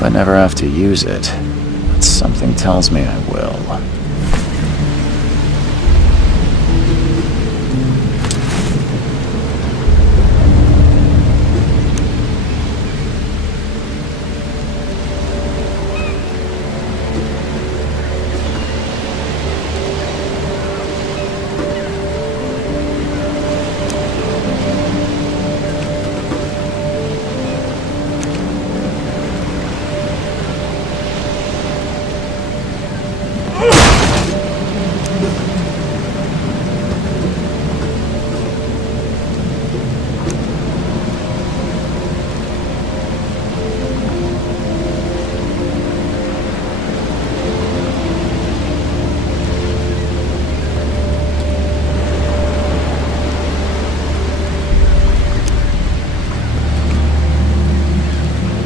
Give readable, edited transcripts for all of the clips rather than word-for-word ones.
Hope I never have to use it, but something tells me I will.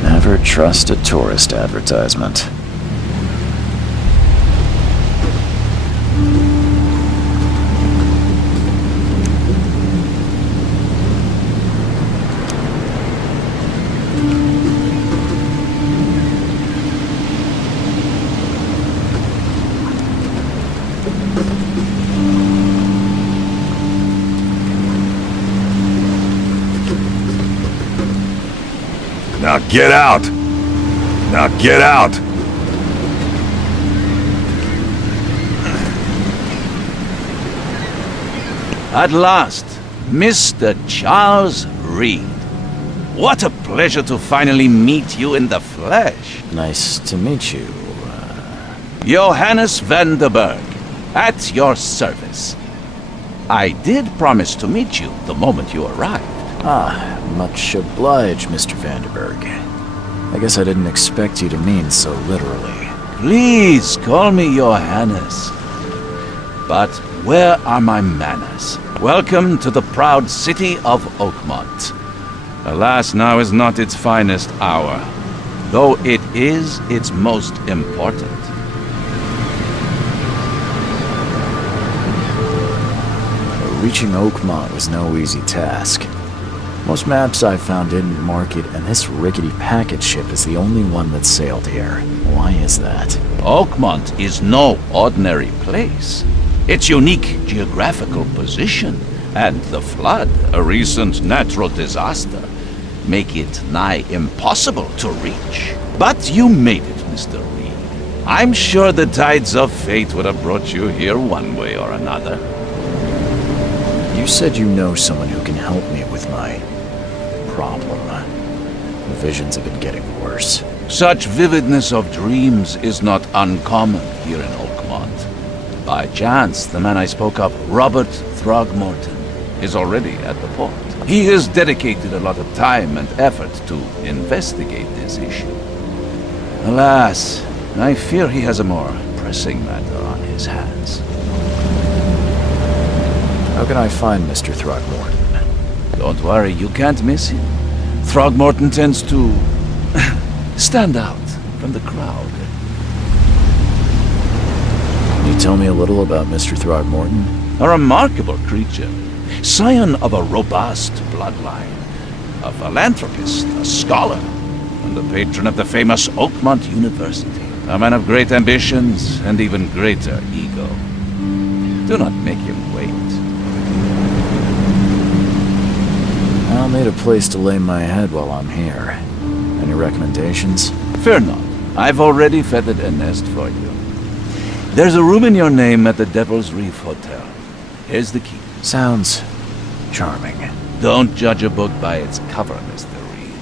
Never trust a tourist advertisement. Now get out! Now get out! At last, Mr. Charles Reed. What a pleasure to finally meet you in the flesh. Nice to meet you. Johannes van der Berg, at your service. I did promise to meet you the moment you arrived. Ah, much obliged, Mr. Vanderberg. I guess I didn't expect you to mean so literally. Please call me Johannes. But where are my manners? Welcome to the proud city of Oakmont. Alas, now is not its finest hour, though it is its most important. Reaching Oakmont was no easy task. Most maps I found didn't mark it, and this rickety packet ship is the only one that sailed here. Why is that? Oakmont is no ordinary place. Its unique geographical position and the flood, a recent natural disaster, make it nigh impossible to reach. But you made it, Mr. Reed. I'm sure the tides of fate would have brought you here one way or another. You said you know someone who can help me with my problem. The visions have been getting worse. Such vividness of dreams is not uncommon here in Oakmont. By chance, the man I spoke of, Robert Throgmorton, is already at the port. He has dedicated a lot of time and effort to investigate this issue. Alas, I fear he has a more pressing matter on his hands. How can I find Mr. Throgmorton? Don't worry, you can't miss him. Throgmorton tends to stand out from the crowd. Can you tell me a little about Mr. Throgmorton? A remarkable creature, scion of a robust bloodline, a philanthropist, a scholar, and the patron of the famous Oakmont University. A man of great ambitions and even greater ego. Do not make him wait. I'll need a place to lay my head while I'm here. Any recommendations? Fear not. I've already feathered a nest for you. There's a room in your name at the Devil'S Reef Hotel. Here's the key. Sounds charming. Don't judge a book by its cover, Mr. Reed.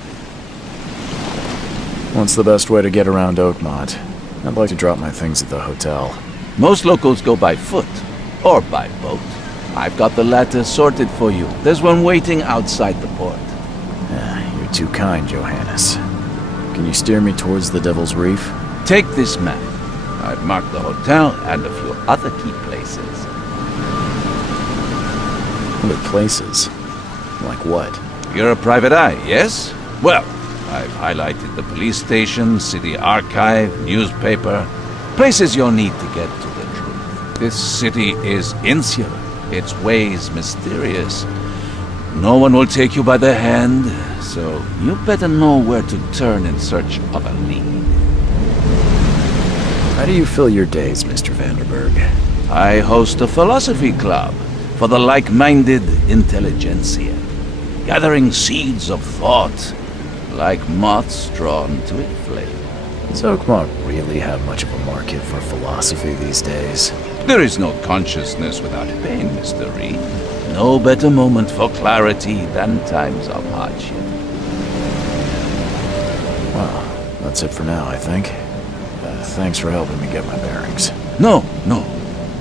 What's the best way to get around Oakmont? I'd like to drop my things at the hotel. Most locals go by foot, or by boat. I've got the latter sorted for you. There's one waiting outside the port. You're too kind, Johannes. Can you steer me towards the Devil's Reef? Take this map. I've marked the hotel and a few other key places. Other places? Like what? You're a private eye, yes? Well, I've highlighted the police station, city archive, newspaper, places you'll need to get to the truth. This city is insular. Its ways mysterious. No one will take you by the hand, so you better know where to turn in search of a lead. How do you fill your days, Mr. Vanderberg? I host a philosophy club for the like-minded intelligentsia, gathering seeds of thought like moths drawn to a flame. Does Oakmont really have much of a market for philosophy these days? There is no consciousness without pain, Mr. Reed. No better moment for clarity than times of hardship. Well, that's it for now, I think. Thanks for helping me get my bearings. No.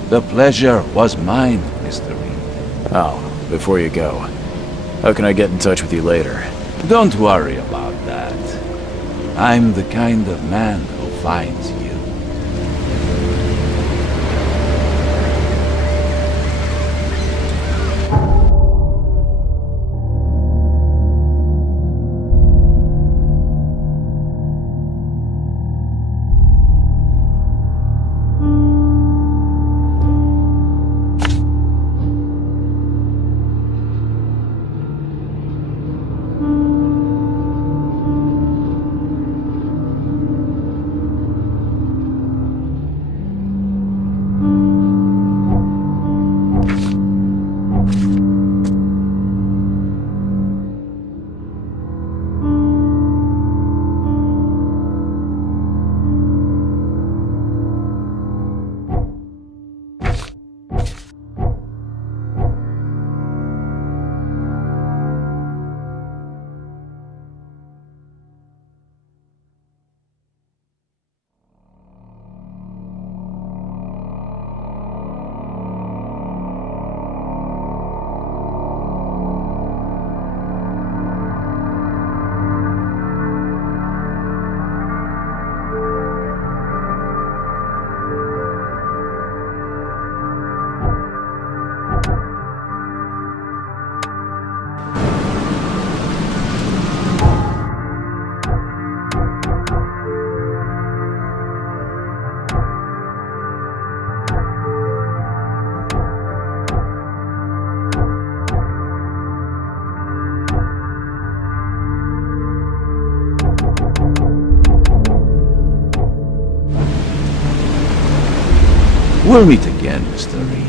The pleasure was mine, Mr. Reed. Oh, before you go, how can I get in touch with you later? Don't worry about that. I'm the kind of man who finds you. We'll meet again, Mr. Reed.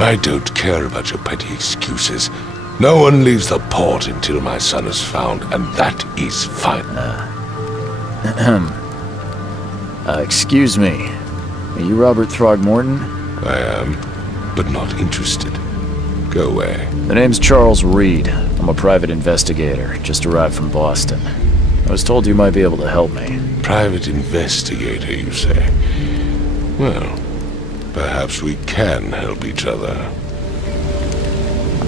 I don't care about your petty excuses. No one leaves the port until my son is found, and that is fine. Excuse me. Are you Robert Throgmorton? I am, but not interested. Go away. The name's Charles Reed. I'm a private investigator, just arrived from Boston. I was told you might be able to help me. Private investigator, you say? Well, perhaps we can help each other.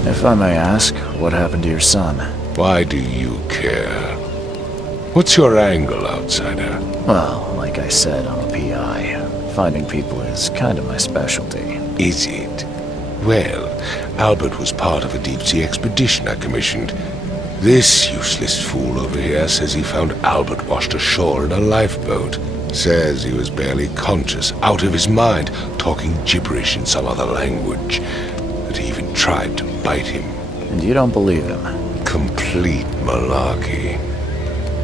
If I may ask, what happened to your son? Why do you care? What's your angle, outsider? Well, like I said, I'm a PI. Finding people is kind of my specialty. Is it? Well, Albert was part of a deep-sea expedition I commissioned. This useless fool over here says he found Albert washed ashore in a lifeboat. Says he was barely conscious, out of his mind, talking gibberish in some other language. That he even tried to bite him. And you don't believe him? Complete malarkey.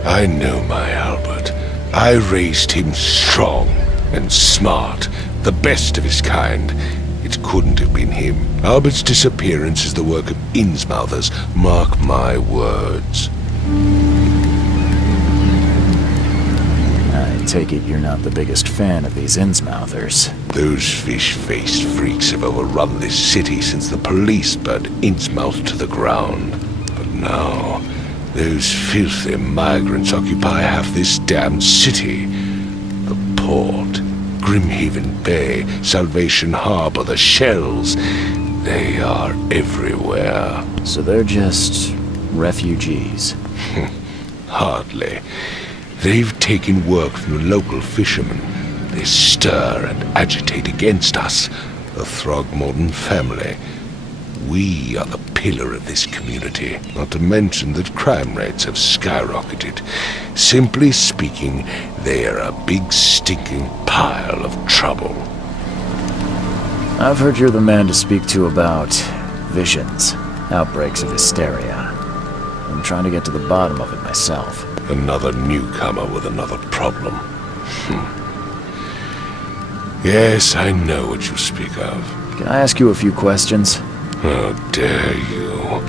I know my Albert. I raised him strong and smart, the best of his kind. It couldn't have been him. Albert's disappearance is the work of Innsmouthers, mark my words. I take it you're not the biggest fan of these Innsmouthers. Those fish-faced freaks have overrun this city since the police burned Innsmouth to the ground. But now, those filthy migrants occupy half this damned city. The port, Grimhaven Bay, Salvation Harbor, the shells, they are everywhere. So they're just refugees. Hardly. They've taken work from the local fishermen. They stir and agitate against us, the Throgmorton family. We are the pillar of this community, not to mention that crime rates have skyrocketed. Simply speaking, they are a big stinking pile of trouble. I've heard you're the man to speak to about visions, outbreaks of hysteria. I'm trying to get to the bottom of it myself. Another newcomer with another problem. Yes, I know what you speak of. Can I ask you a few questions? How dare you?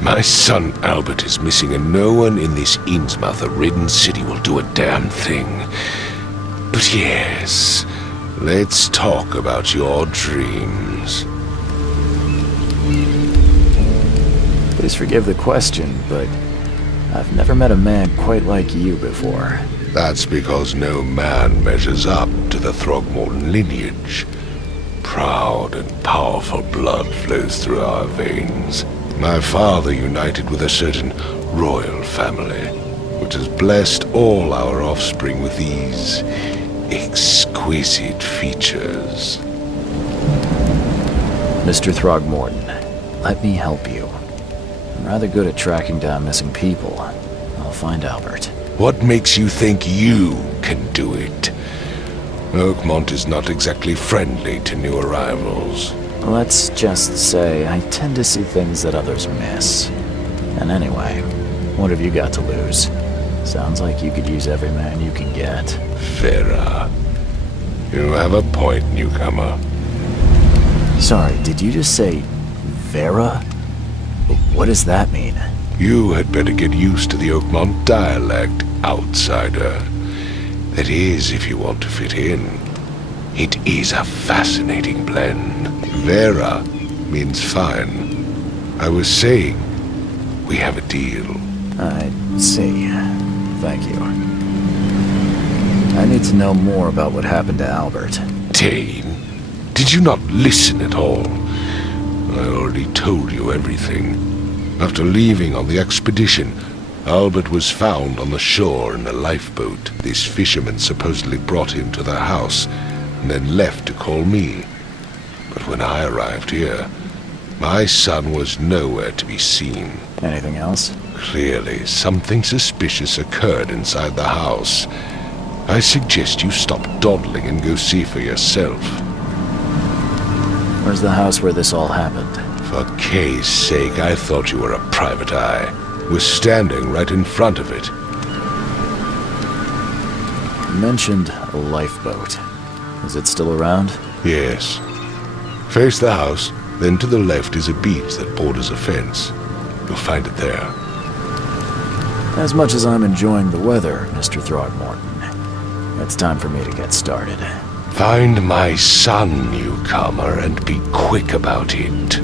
My son Albert is missing, and no one in this Innsmouth-ridden city will do a damn thing. But yes, let's talk about your dreams. Please forgive the question, but I've never met a man quite like you before. That's because no man measures up to the Throgmorton lineage. Proud and powerful blood flows through our veins. My father united with a certain royal family, which has blessed all our offspring with these exquisite features. Mr. Throgmorton, let me help you. I'm rather good at tracking down missing people. I'll find Albert. What makes you think you can do it? Oakmont is not exactly friendly to new arrivals. Let's just say I tend to see things that others miss. And anyway, what have you got to lose? Sounds like you could use every man you can get. Vera. You have a point, newcomer. Sorry, did you just say Vera? What does that mean? You had better get used to the Oakmont dialect, outsider. That is, if you want to fit in. It is a fascinating blend. Vera means fine. I was saying, we have a deal. I see. Thank you. I need to know more about what happened to Albert. Dane, did you not listen at all? I already told you everything. After leaving on the expedition, Albert was found on the shore in a lifeboat. This fisherman supposedly brought him to their house and then left to call me. But when I arrived here, my son was nowhere to be seen. Anything else? Clearly, something suspicious occurred inside the house. I suggest you stop dawdling and go see for yourself. Where's the house where this all happened? For Kay's sake, I thought you were a private eye. We're standing right in front of it. You mentioned a lifeboat. Is it still around? Yes. Face the house, then to the left is a beach that borders a fence. You'll find it there. As much as I'm enjoying the weather, Mr. Throgmorton, it's time for me to get started. Find my son, newcomer, and be quick about it.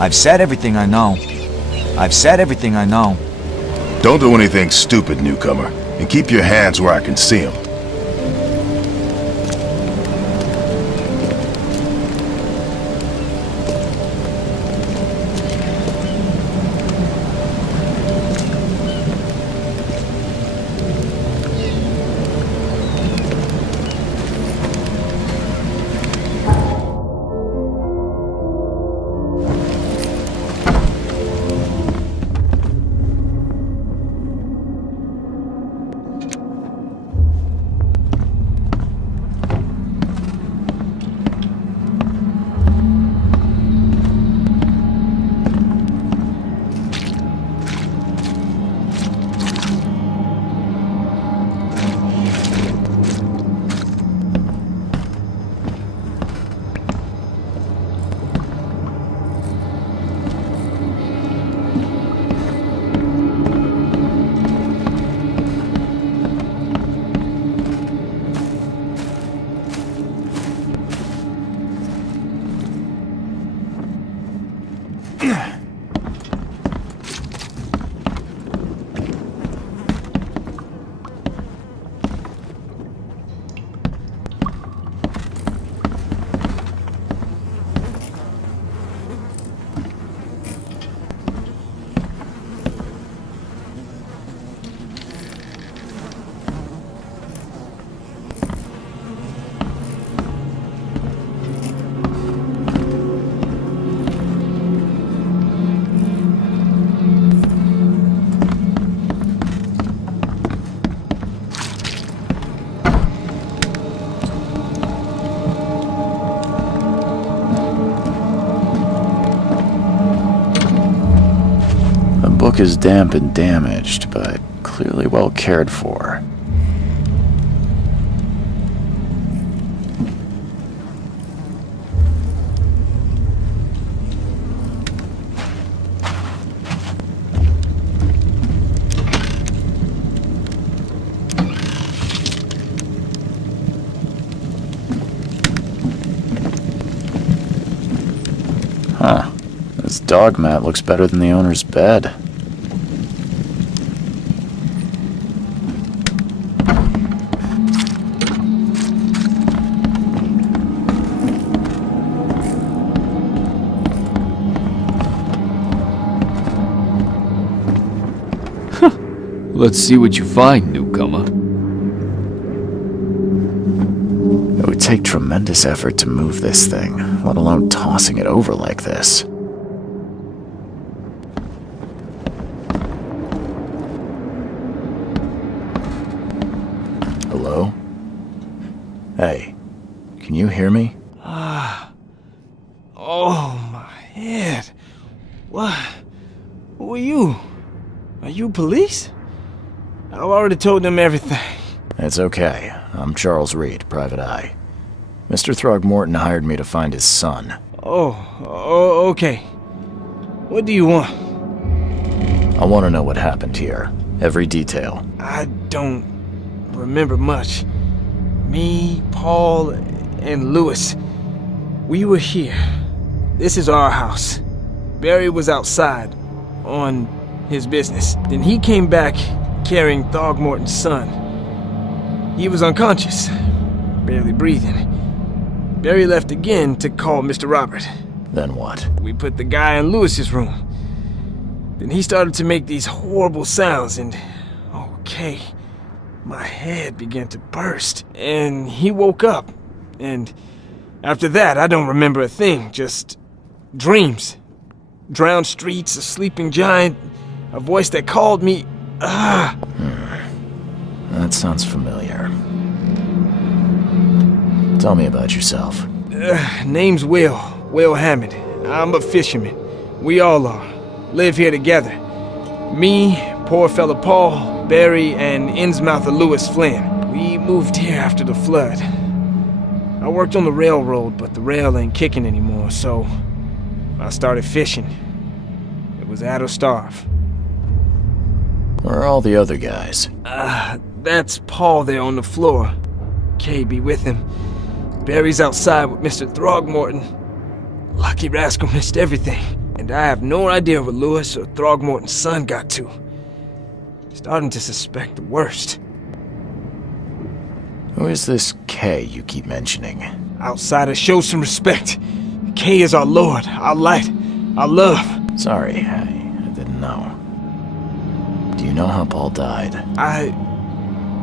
I've said everything I know. I've said everything I know. Don't do anything stupid, newcomer, and keep your hands where I can see them. The book is damp and damaged, but clearly well cared for. Huh. This dog mat looks better than the owner's bed. Let's see what you find, newcomer. It would take tremendous effort to move this thing, let alone tossing it over like this. Hello? Hey, can you hear me? Oh, my head. What? Who are you? Are you police? I've already told them everything. It's okay. I'm Charles Reed, Private Eye. Mr. Throgmorton hired me to find his son. Oh, okay. What do you want? I want to know what happened here. Every detail. I don't remember much. Me, Paul, and Lewis, we were here. This is our house. Barry was outside, on his business. Then he came back carrying Throgmorton's son. He was unconscious, barely breathing. Barry left again to call Mr. Robert. Then what? We put the guy in Lewis's room. Then he started to make these horrible sounds and, okay, my head began to burst. And he woke up. And after that, I don't remember a thing, just dreams. Drowned streets, a sleeping giant, a voice that called me. That sounds familiar. Tell me about yourself. Name's Will Hammond. I'm a fisherman. We all are. Live here together. Me, poor fella Paul, Barry, and Innsmouther Lewis Flynn. We moved here after the flood. I worked on the railroad, but the rail ain't kicking anymore, so I started fishing. It was at or starve. Where are all the other guys? That's Paul there on the floor. Kay be with him. Barry's outside with Mr. Throgmorton. Lucky rascal missed everything. And And I have no idea what Lewis or Throgmorton's son got to. Starting to suspect the worst. Who is this K you keep mentioning? Outsiders, show some respect. K is our lord, our light, our love. Sorry, I didn't know. Do you know how Paul died? I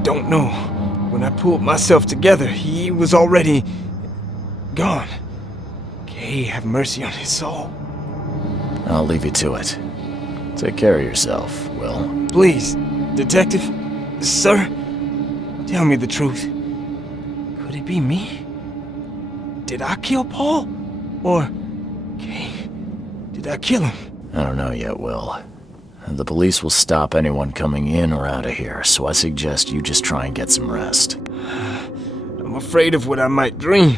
don't know. When I pulled myself together, he was already gone. K, have mercy on his soul. I'll leave you to it. Take care of yourself, Will. Please, detective, sir, tell me the truth. Could it be me? Did I kill Paul? Or, K, did I kill him? I don't know yet, Will. The police will stop anyone coming in or out of here, so I suggest you just try and get some rest. I'm afraid of what I might dream.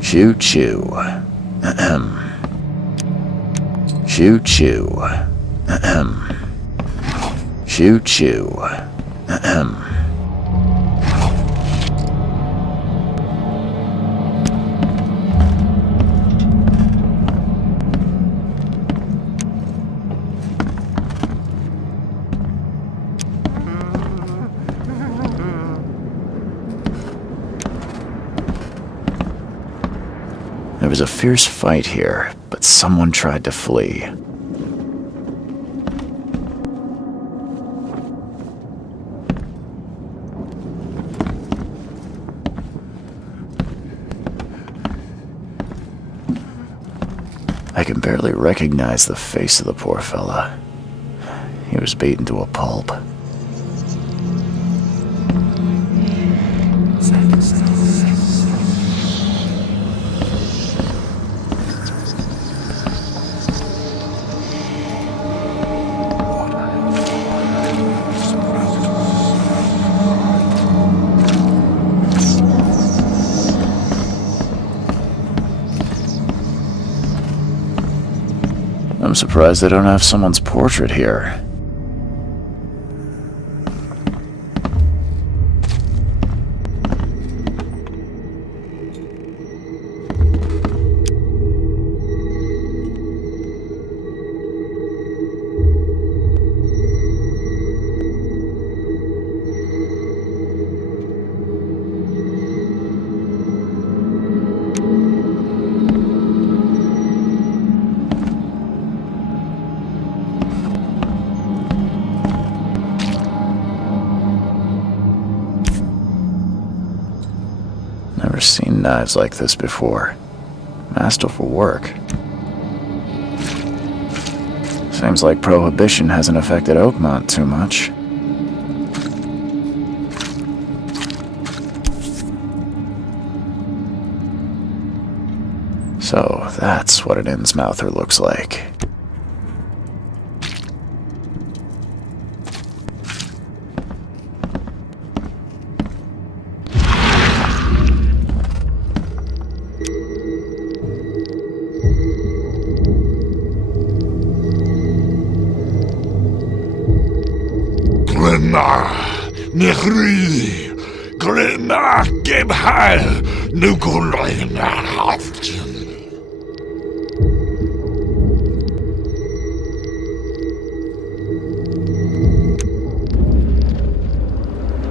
Choo choo. Ahem. Choo choo. Ahem. Choo choo. Ahem. There was a fierce fight here, but someone tried to flee. I can barely recognize the face of the poor fella. He was beaten to a pulp. I'm surprised they don't have someone's portrait here. Never seen knives like this before. Masterful work. Seems like Prohibition hasn't affected Oakmont too much. So, that's what an Innsmouther looks like. Nechri, Glenna, Gebhal, Nukulim,